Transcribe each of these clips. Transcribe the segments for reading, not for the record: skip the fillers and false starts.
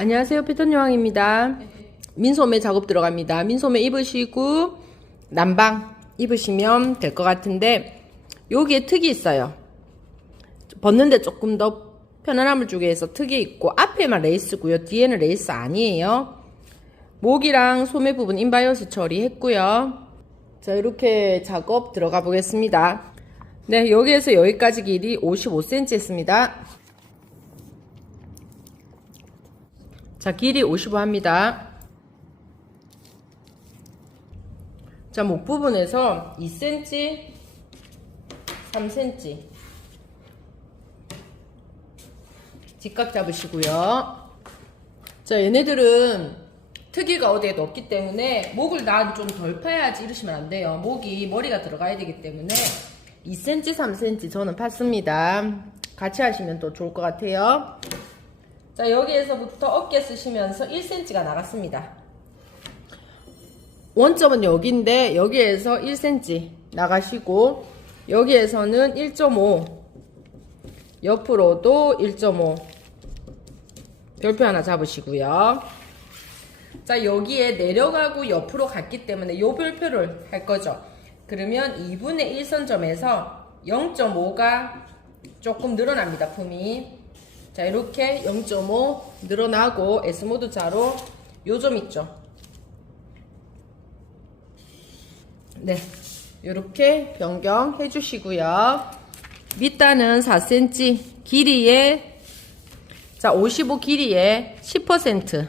안녕하세요. 패턴 여왕입니다. 민소매 작업 들어갑니다. 민소매 입으시고 남방 입으시면 될 것 같은데 여기에 특이 있어요. 벗는데 조금 더 편안함을 주기 위해서 특이 있고 앞에만 레이스고요. 뒤에는 레이스 아니에요. 목이랑 소매 부분 인바이어스 처리했고요. 자, 이렇게 작업 들어가 보겠습니다. 네, 여기에서 여기까지 길이 55cm 했습니다. 자, 길이 55 합니다. 자, 목 부분에서 2cm, 3cm 직각 잡으시고요. 자, 얘네들은 특이가 어디에도 없기 때문에 목을 난 좀 덜 파야지 이러시면 안 돼요. 목이 머리가 들어가야 되기 때문에 2cm, 3cm 저는 팠습니다. 같이 하시면 또 좋을 것 같아요. 자, 여기에서부터 어깨 쓰시면서 1cm가 나갔습니다. 원점은 여기인데 여기에서 1cm 나가시고 여기에서는 1.5 옆으로도 1.5 별표 하나 잡으시고요. 자, 여기에 내려가고 옆으로 갔기 때문에 요 별표를 할 거죠. 그러면 2분의 1선점에서 0.5가 조금 늘어납니다. 품이. 자, 이렇게 0.5 늘어나고 S모드 자로 요점 있죠. 네, 이렇게 변경해 주시고요. 밑단은 4cm 길이에, 자, 55 길이에 10%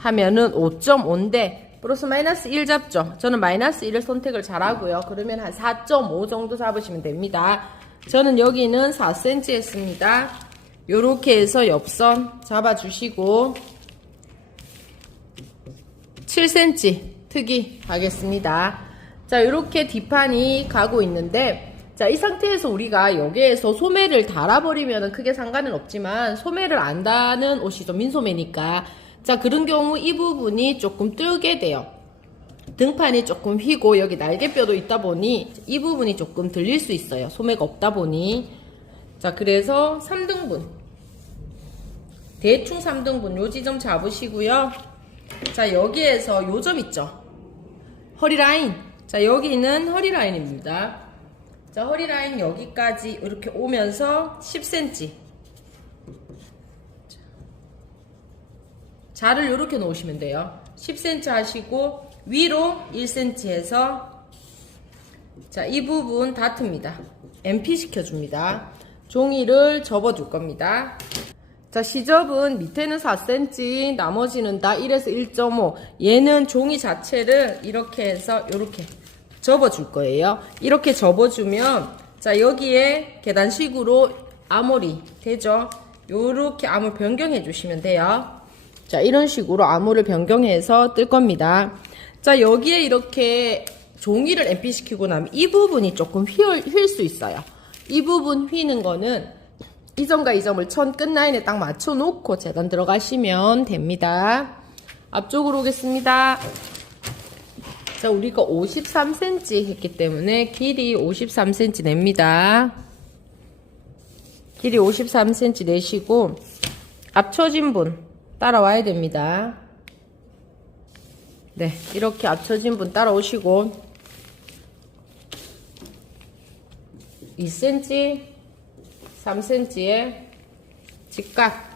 하면은 5.5인데 플러스 마이너스 1 잡죠. 저는 마이너스 1을 선택을 잘하고요. 그러면 한 4.5 정도 잡으시면 됩니다. 저는 여기는 4cm 했습니다. 요렇게 해서 옆선 잡아주시고 7cm 특이 하겠습니다. 자, 요렇게 뒷판이 가고 있는데, 자, 이 상태에서 우리가 여기에서 소매를 달아버리면 크게 상관은 없지만 소매를 안 다는 옷이죠. 민소매니까. 자, 그런 경우 이 부분이 조금 뜨게 돼요. 등판이 조금 휘고 여기 날개뼈도 있다 보니 이 부분이 조금 들릴 수 있어요. 소매가 없다 보니. 자, 그래서 3등분 대충 3등분 요 지점 잡으시고요. 자, 여기에서 요 점 있죠. 허리라인. 자, 여기는 허리라인입니다. 자, 허리라인 여기까지 이렇게 오면서 10cm 자를 이렇게 놓으시면 돼요. 10cm 하시고 위로 1cm 해서, 자, 이 부분 닫습니다. MP 시켜줍니다. 종이를 접어줄 겁니다. 자, 시접은 밑에는 4cm, 나머지는 다 1에서 1.5. 얘는 종이 자체를 이렇게 해서 이렇게 접어줄 거예요. 이렇게 접어주면, 자, 여기에 계단식으로 아몰이 되죠. 요렇게 암홀 변경해 주시면 돼요. 자, 이런 식으로 암홀을 변경해서 뜰 겁니다. 자, 여기에 이렇게 종이를 MP 시키고 나면 이 부분이 조금 휠 수 있어요. 이 부분 휘는 거는 이 점과 이 점을 천 끝라인에 딱 맞춰 놓고 재단 들어가시면 됩니다. 앞쪽으로 오겠습니다. 자, 우리가 53cm 했기 때문에 길이 53cm 냅니다. 길이 53cm 내시고 앞쳐진 분 따라와야 됩니다. 네, 이렇게 앞쳐진 분 따라오시고 2cm, 3cm의 직각.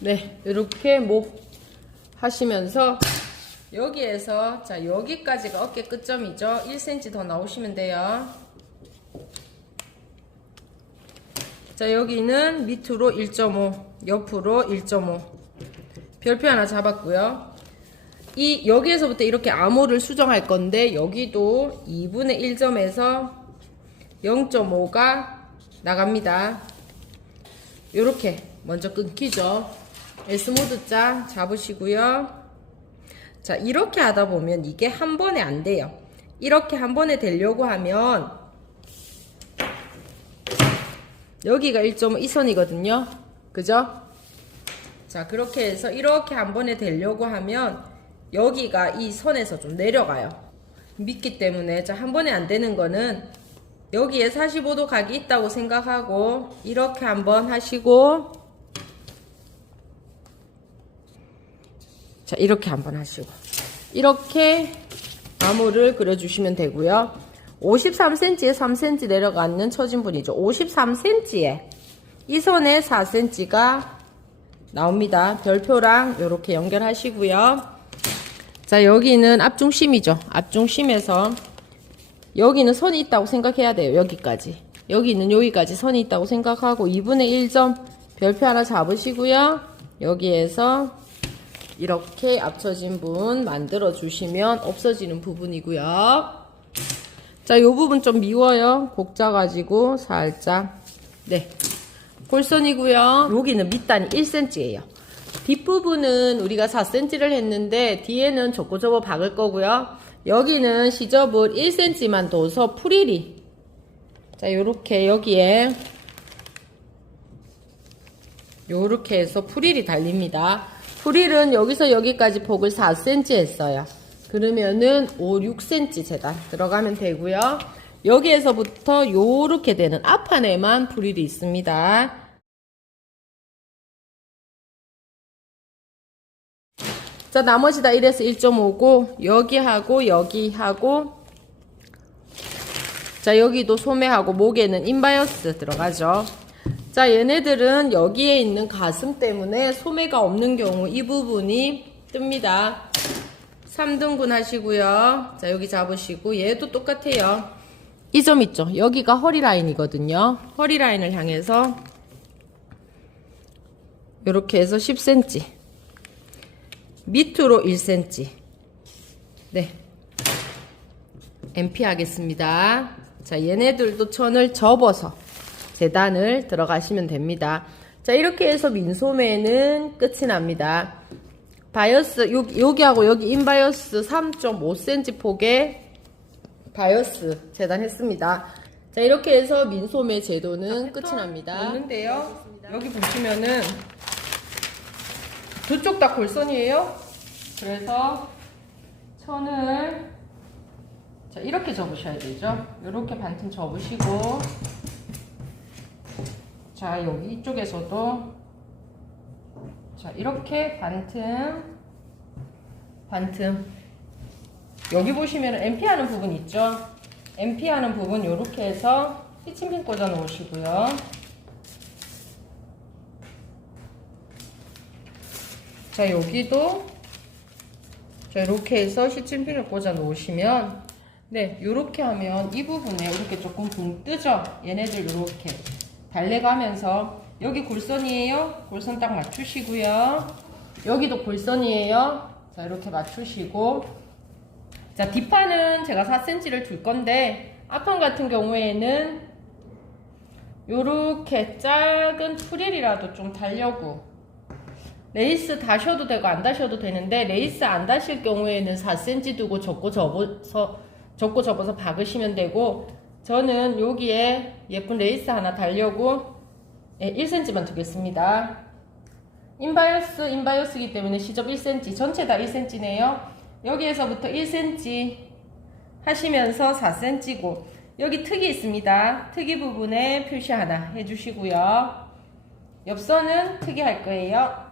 네, 이렇게 목 하시면서 여기에서, 자, 여기까지가 어깨 끝점이죠. 1cm 더 나오시면 돼요. 자, 여기는 밑으로 1.5, 옆으로 1.5 별표 하나 잡았고요. 여기에서부터 이렇게 암홀을 수정할 건데 여기도 2분의 1점에서 0.5가 나갑니다. 요렇게 먼저 끊기죠. S모드 자 잡으시고요. 자, 이렇게 하다 보면 이게 한 번에 안 돼요. 이렇게 한 번에 되려고 하면 여기가 1.5 이 선이거든요. 그죠? 자, 그렇게 해서 이렇게 한 번에 되려고 하면 여기가 이 선에서 좀 내려가요. 미끼 때문에. 자, 한 번에 안 되는 거는 여기에 45도 각이 있다고 생각하고 이렇게 한번 하시고, 자, 이렇게 한번 하시고 이렇게 나무를 그려주시면 되고요. 53cm에 3cm 내려가는 처진분이죠. 53cm에 이 선에 4cm가 나옵니다. 별표랑 이렇게 연결하시고요. 자, 여기는 앞중심이죠. 앞중심에서 여기는 선이 있다고 생각해야 돼요. 여기까지. 여기는 여기까지 선이 있다고 생각하고 2분의 1점 별표 하나 잡으시고요. 여기에서 이렇게 앞처진 분 만들어 주시면 없어지는 부분이고요. 자, 요 부분 좀 미워요. 곡자 가지고 살짝. 네. 골선이고요. 여기는 밑단이 1cm예요. 뒷부분은 우리가 4cm를 했는데 뒤에는 접고 박을 거고요. 여기는 시접을 1cm만 둬서 프릴이, 자, 요렇게 여기에 요렇게 해서 프릴이 달립니다. 프릴은 여기서 여기까지 폭을 4cm 했어요. 그러면은 5, 6cm 재단 들어가면 되고요. 여기에서부터 요렇게 되는 앞판에만 프릴이 있습니다. 자, 나머지 다 1에서 1.5고 여기하고 여기하고, 자, 여기도 소매하고 목에는 인바이어스 들어가죠. 자, 얘네들은 여기에 있는 가슴 때문에 소매가 없는 경우 이 부분이 뜹니다. 3등분 하시고요. 자, 여기 잡으시고 얘도 똑같아요. 이 점 있죠? 여기가 허리 라인이거든요. 허리 라인을 향해서 이렇게 해서 10cm 밑으로 1cm. 네, MP 하겠습니다. 자, 얘네들도 천을 접어서 재단을 들어가시면 됩니다. 자, 이렇게 해서 민소매는 끝이 납니다. 바이어스 여기하고 여기 인바이어스 3.5cm 폭의 바이어스 재단했습니다. 자, 이렇게 해서 민소매 제도는 끝이 납니다. 없는데요. 여기 보시면은 두 쪽 다 골선이에요. 그래서 천을, 자, 이렇게 접으셔야 되죠. 이렇게 반틈 접으시고, 자, 여기 이쪽에서도, 자, 이렇게 반틈 여기 보시면 MP 하는 부분 있죠. MP 하는 부분 요렇게 해서 히친핀 꽂아 놓으시고요. 자, 여기도 자, 이렇게 해서 히친핀을 꽂아 놓으시면, 네, 요렇게 하면 이 부분에 이렇게 조금 붕 뜨죠. 얘네들 요렇게 달래가면서, 여기 골선이에요. 골선 딱 맞추시고요. 여기도 골선이에요. 자, 이렇게 맞추시고, 자, 뒷판은 제가 4cm를 줄 건데 앞판 같은 경우에는 요렇게 작은 프릴이라도 좀 달려고, 레이스 다셔도 되고 안 다셔도 되는데 레이스 안 다실 경우에는 4cm 두고 접고 접어서 박으시면 되고, 저는 여기에 예쁜 레이스 하나 달려고 1cm만 두겠습니다. 인바이어스이기 때문에 시접 1cm, 전체 다 1cm네요. 여기에서부터 1cm 하시면서 4cm고, 여기 특이 있습니다. 특이 부분에 표시 하나 해주시고요. 옆선은 특이 할 거예요.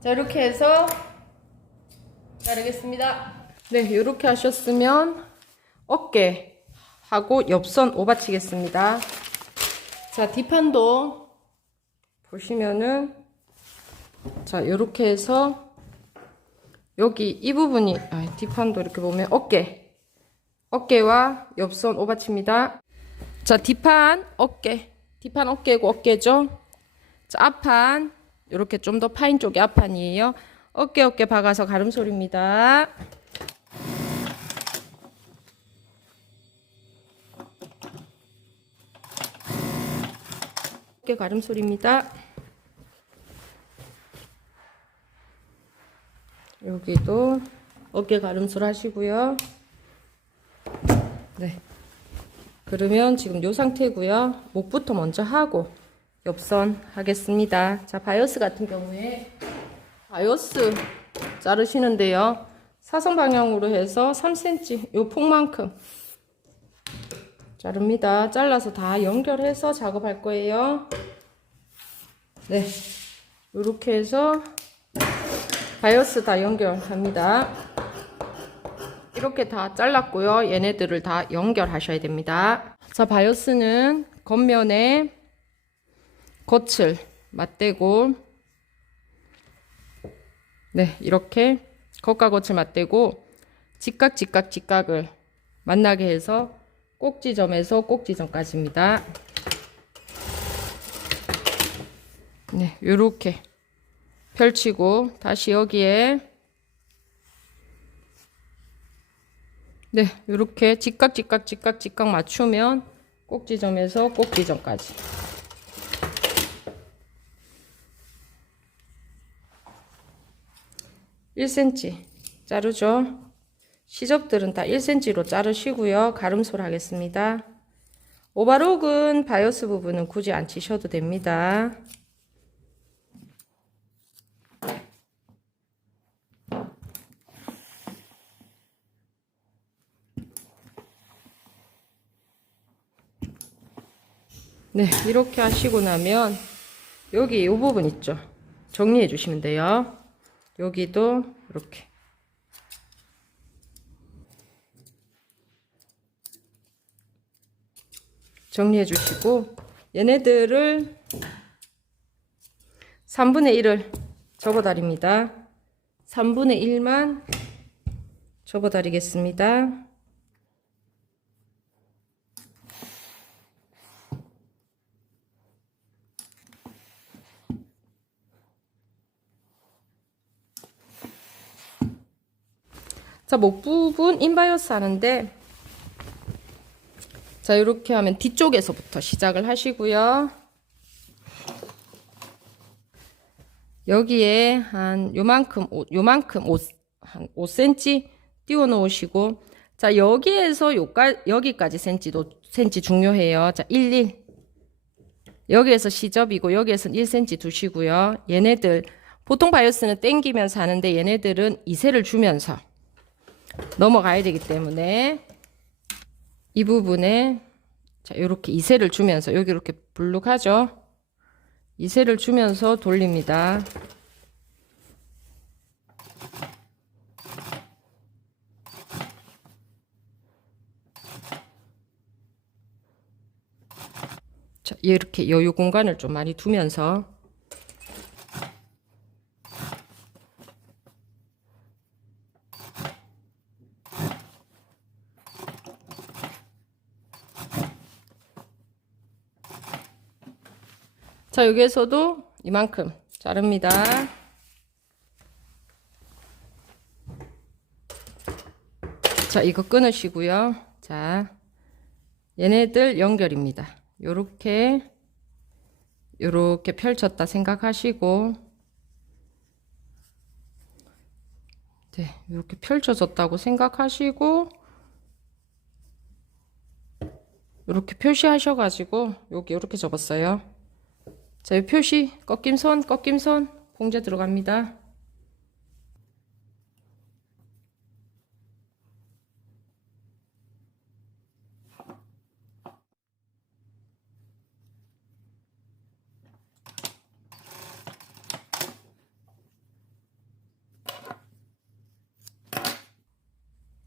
자, 이렇게 해서 자르겠습니다. 네, 이렇게 하셨으면 어깨 하고 옆선 오받치겠습니다. 자, 뒷판도 보시면은, 자, 이렇게 해서 여기 이 부분이, 뒷판도 이렇게 보면 어깨와 옆선 오받칩니다. 자, 뒷판 어깨고 어깨죠. 자, 앞판 이렇게 좀 더 파인 쪽이 앞판이에요. 어깨 박아서 가름솔입니다. 어깨 가름솔입니다. 여기도 어깨 가름솔 하시고요. 네. 그러면 지금 요 상태고요. 목부터 먼저 하고 옆선 하겠습니다. 자, 바이어스 같은 경우에 바이어스 자르시는데요. 사선 방향으로 해서 3cm 요 폭만큼 자릅니다. 잘라서 다 연결해서 작업할 거예요. 네, 이렇게 해서 바이오스 다 연결합니다. 이렇게 다 잘랐고요. 얘네들을 다 연결하셔야 됩니다. 자, 바이오스는 겉면에 겉을 맞대고, 네, 이렇게 겉과 겉을 맞대고 직각을 만나게 해서 꼭지점에서 꼭지점까지입니다. 네, 요렇게 펼치고 다시 여기에 네, 요렇게 직각 맞추면 꼭지점에서 꼭지점까지. (1cm) 자르죠. 시접들은 다 1cm로 자르시고요. 가름소를 하겠습니다. 오버록은 바이오스 부분은 굳이 안 치셔도 됩니다. 네, 이렇게 하시고 나면 여기 이 부분 있죠. 정리해 주시면 돼요. 여기도 이렇게 정리해 주시고 얘네들을 3분의 1을 접어다립니다. 3분의 1만 접어다리겠습니다. 자, 목 부분 인바이어스 하는데, 자, 이렇게 하면 뒤쪽에서부터 시작을 하시고요. 여기에 한 요만큼 한 5cm 띄워 놓으시고, 자, 여기에서 여기까지 센치 중요해요. 자, 11. 여기에서 시접이고, 여기에서는 1cm 두시고요. 얘네들, 보통 바이오스는 땡기면서 하는데, 얘네들은 2세를 주면서 넘어가야 되기 때문에 이 부분에 자, 이렇게 2세를 주면서 여기 이렇게 불룩하죠. 2세를 주면서 돌립니다. 자, 이렇게 여유 공간을 좀 많이 두면서 자, 여기에서도 이만큼 자릅니다. 자, 이거 끊으시고요. 자, 얘네들 연결입니다. 요렇게 펼쳤다 생각하시고, 네, 이렇게 펼쳐졌다고 생각하시고, 이렇게 표시하셔가지고 여기 이렇게 접었어요. 자, 이 표시 꺾임선 봉제 들어갑니다.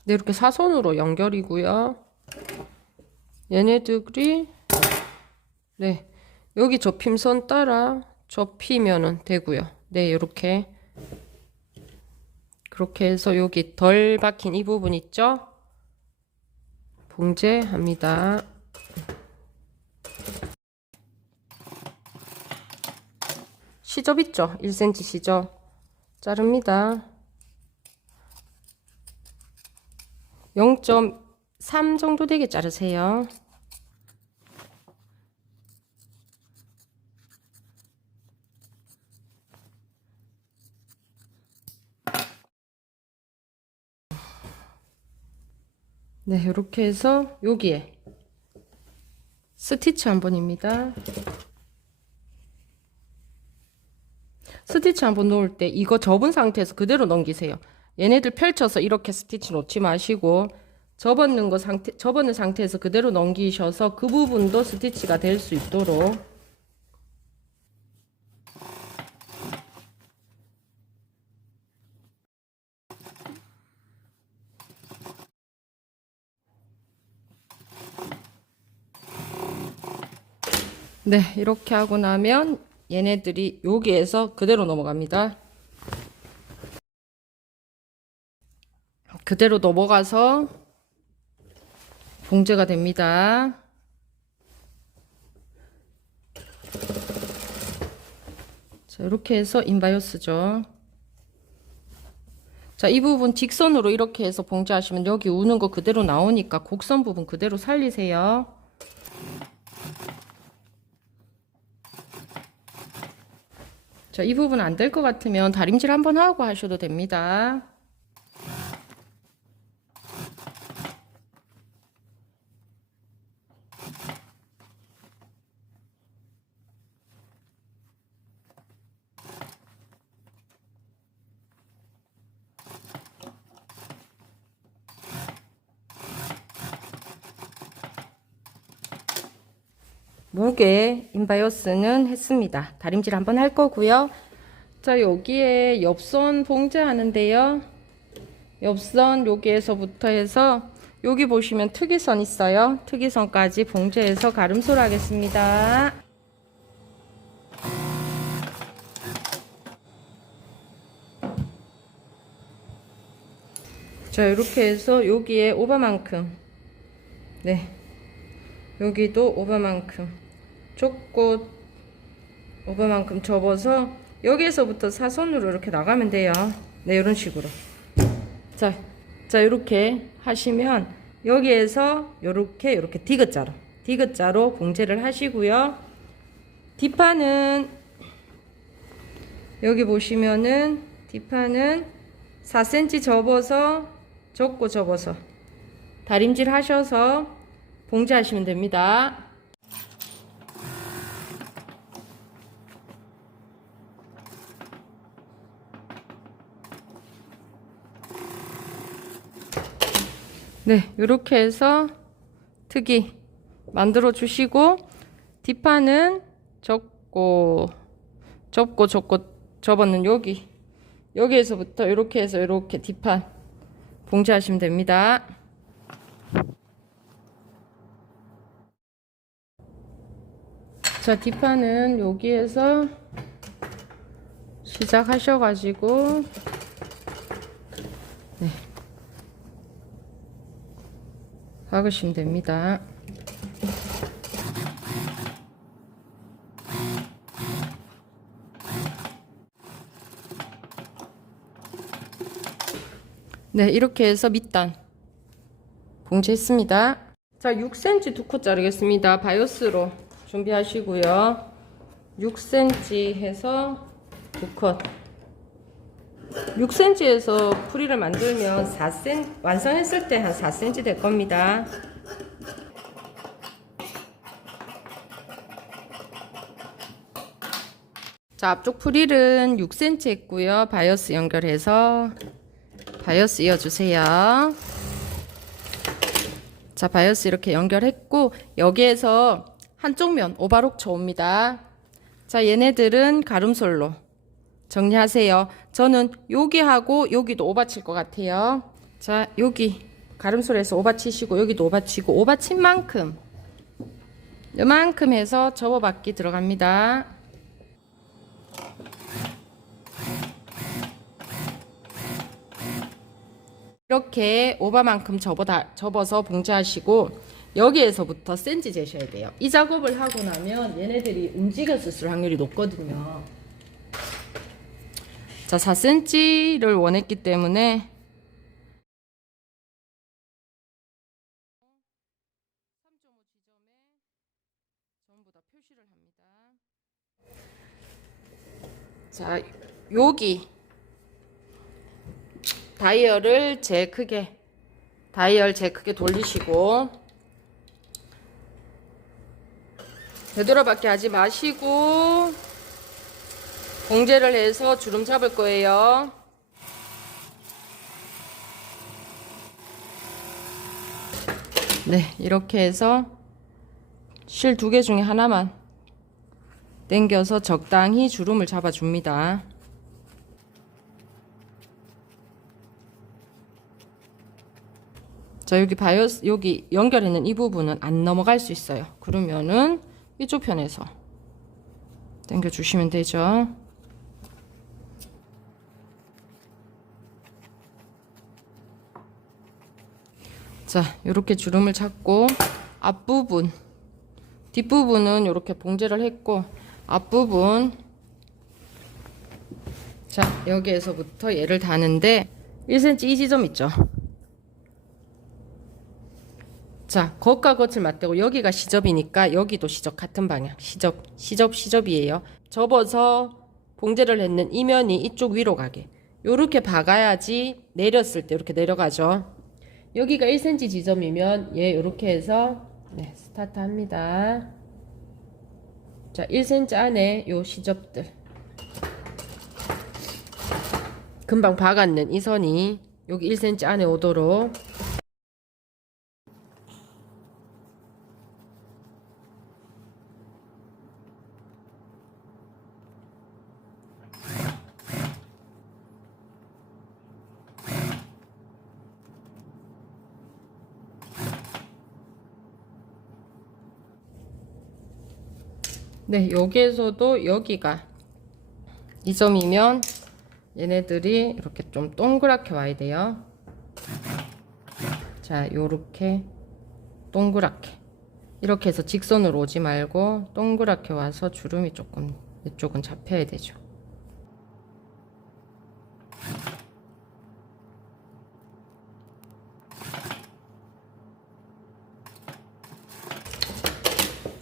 네, 이렇게 사선으로 연결이고요. 얘네들이 네, 여기 접힘선 따라 접히면은 되고요. 네, 이렇게 그렇게 해서 여기 덜 박힌 이 부분 있죠? 봉제합니다. 시접 있죠? 1cm 시접 자릅니다. 0.3 정도 되게 자르세요. 네, 이렇게 해서 여기에 스티치 한 번입니다. 스티치 한 번 놓을 때 이거 접은 상태에서 그대로 넘기세요. 얘네들 펼쳐서 이렇게 스티치 놓지 마시고 접었는 상태에서 그대로 넘기셔서 그 부분도 스티치가 될 수 있도록 네, 이렇게 하고 나면 얘네들이 여기에서 그대로 넘어갑니다. 그대로 넘어가서 봉제가 됩니다. 자, 이렇게 해서 인바이어스죠. 자, 이 부분 직선으로 이렇게 해서 봉제하시면 여기 우는 거 그대로 나오니까 곡선 부분 그대로 살리세요. 자, 이 부분 안 될 것 같으면 다림질 한번 하고 하셔도 됩니다. 무게 인바이어스는 했습니다. 다림질 한번 할 거고요. 자, 여기에 옆선 봉제하는데요. 옆선 여기에서부터 해서 여기 보시면 특이선 있어요. 특이선까지 봉제해서 가름소를 하겠습니다. 자, 이렇게 해서 여기에 오버만큼, 네, 여기도 오버만큼 좁고 오버만큼 접어서 여기에서부터 사선으로 이렇게 나가면 돼요. 네, 이런 식으로. 자, 이렇게 하시면 여기에서 이렇게 디귿자로 봉제를 하시고요. 뒷판은 여기 보시면은 뒷판은 4cm 접어서 다림질 하셔서 봉제하시면 됩니다. 네, 이렇게 해서 특이 만들어 주시고 뒷판은 접고 접었는 여기에서부터 이렇게 해서 이렇게 뒷판 봉제하시면 됩니다. 자, 뒷판은 여기에서 시작하셔가지고 네, 박으시면 됩니다. 네, 이렇게 해서 밑단 봉제했습니다. 자, 6cm 두 코 자르겠습니다. 바이오스로 준비하시고요. 6cm 해서 두 컷. 6cm에서 풀이를 만들면 4cm, 완성했을 때 한 4cm 될 겁니다. 자, 앞쪽 풀이는 6cm 했고요. 바이어스 연결해서 바이어스 이어주세요. 자, 바이어스 이렇게 연결했고 여기에서 한쪽 면 오바록 쳐옵니다. 자, 얘네들은 가름솔로 정리하세요. 저는 여기하고 여기도 오바 칠 것 같아요. 자, 여기 가름솔에서 오바 치시고 여기도 오바 치고 오바 친 만큼 이만큼 해서 접어받기 들어갑니다. 이렇게 오바만큼 접어서 봉제하시고 여기에서부터 센지 재셔야 돼요. 이 작업을 하고 나면 얘네들이 움직였을 확률이 높거든요. 자, 4cm를 원했기 때문에 전부 다 표시를 합니다. 자, 여기 다이얼 제 크게 돌리시고 되돌아밖에 하지 마시고 봉제를 해서 주름 잡을 거예요. 네, 이렇게 해서 실 2개 중에 하나만 당겨서 적당히 주름을 잡아줍니다. 자, 여기 바이오스, 여기 연결했는 이 부분은 안 넘어갈 수 있어요. 그러면은 이쪽 편에서 당겨주시면 되죠. 자, 이렇게 주름을 잡고 앞부분, 뒷부분은 이렇게 봉제를 했고 앞부분, 자, 여기에서부터 얘를 다는데 1cm 이 지점 있죠. 자, 겉과 겉을 맞대고 여기가 시접이니까 여기도 시접 같은 방향. 시접이에요. 접어서 봉제를 했는 이면이 이쪽 위로 가게. 요렇게 박아야지 내렸을 때 이렇게 내려가죠. 여기가 1cm 지점이면 얘 요렇게 해서 네, 스타트 합니다. 자, 1cm 안에 요 시접들. 금방 박았는 이 선이 여기 1cm 안에 오도록 네, 여기에서도 여기가 이 점이면 얘네들이 이렇게 좀 동그랗게 와야 돼요. 자, 요렇게 동그랗게 이렇게 해서 직선으로 오지 말고 동그랗게 와서 주름이 조금 이쪽은 잡혀야 되죠.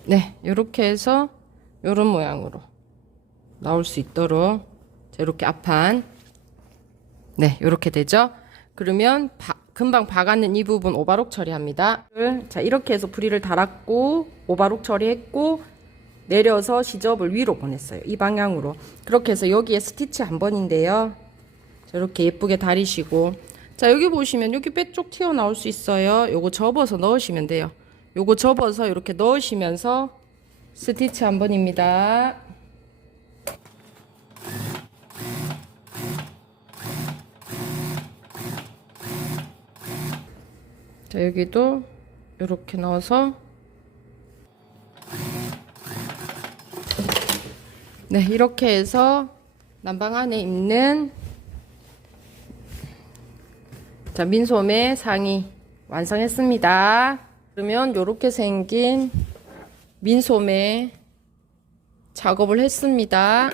네, 요렇게 해서 요런 모양으로 나올 수 있도록 자, 이렇게 앞판 네, 요렇게 되죠. 그러면 금방 박았는 이 부분 오바록 처리합니다. 자, 이렇게 해서 브릴을 달았고 오바록 처리했고 내려서 시접을 위로 보냈어요. 이 방향으로. 그렇게 해서 여기에 스티치 한 번인데요. 자, 이렇게 예쁘게 다리시고 자, 여기 보시면 여기 빼쪽 튀어나올 수 있어요. 요거 접어서 넣으시면 돼요. 요거 접어서 이렇게 넣으시면서 스티치 한 번입니다. 자, 여기도 이렇게 넣어서 네, 이렇게 해서 난방 안에 입는 자, 민소매 상의 완성했습니다. 그러면 이렇게 생긴 민소매 작업을 했습니다.